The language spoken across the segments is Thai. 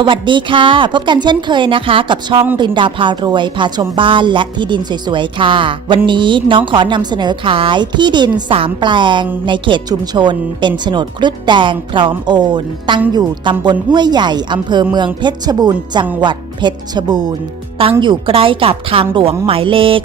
สวัสดีค่ะ พบกันเช่นเคยนะคะ กับช่องรินดาพารวย พาชมบ้านและที่ดินสวยๆ ค่ะ วันนี้น้องขอนำเสนอขายที่ดิน 3 แปลง ในเขตชุมชน เป็นโฉนดครุฑแดงพร้อมโอน ตั้งอยู่ตำบลห้วยใหญ่อำเภอเมืองเพชรบูรณ์จังหวัดเพชรบูรณ์ ตั้งอยู่ใกล้กับทางหลวงหมายเลข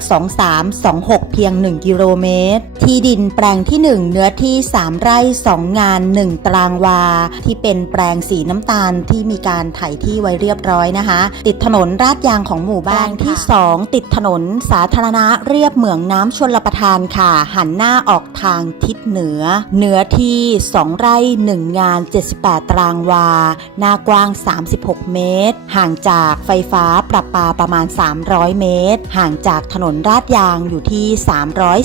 2326 เพียง 1 กิโลเมตร ที่ดินแปลงที่ 1 เนื้อที่ 3 ไร่ 2 งาน 1 ตารางวา ที่เป็นแปลงสีน้ำตาลที่มีการไถที่ไว้เรียบร้อยนะคะ ติดถนนราดยางของหมู่บ้านที่ 2 ติดถนนสาธารณะเรียบเหมืองน้ำชนลประทานค่ะ หันหน้าออกทางทิศเหนือ เนื้อที่ 2 ไร่ 1 งาน 78 ตารางวา หน้ากว้าง 36 เมตร ห่างจากไฟฟ้าประปาประมาณ 300 เมตร ห่างจากถนนราดยางอยู่ที่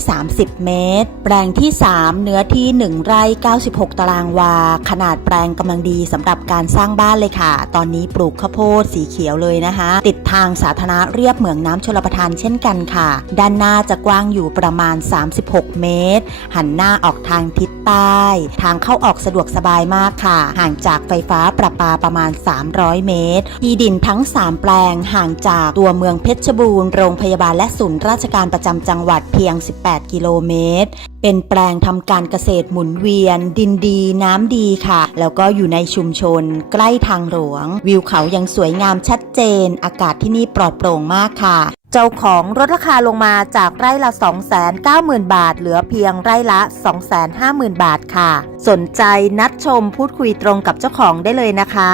330 เมตร แปลงที่ 3 เนื้อที่ 1 ไร่ 96 ตารางวา ขนาดแปลงกำลังดีสำหรับการสร้างบ้านเลยค่ะ ตอนนี้ปลูกข้าวโพดสีเขียวเลยนะคะ ติดทางสาธารณะเรียบเหมืองน้ำชลประทานเช่นกันค่ะ ด้านหน้าจะกว้างอยู่ประมาณ 36 เมตร หันหน้าออกทางทิศใต้ ทางเข้าออกสะดวกสบายมากค่ะ ห่างจากไฟฟ้าประปาประมาณ 300 เมตร ที่ดินทั้ง 3 แปลงห่างจากตัวเมืองเพชรบูรณ์โรงพยาบาลและศูนย์ราชการประจำจังหวัดเพียง 18 กิโลเมตร เป็นแปลงทำการเกษตรหมุนเวียน ดินดีน้ำดีค่ะ แล้วก็อยู่ในชุมชน ใกล้ทางหลวง วิวเขายังสวยงามชัดเจน อากาศที่นี่ปลอดโปร่งมากค่ะเจ้าของลดราคาลงมาจากไร่ละ 290,000 บาท เหลือเพียงไร่ละ 250,000 บาทค่ะ สนใจนัดชมพูดคุยตรงกับเจ้าของได้เลยนะคะ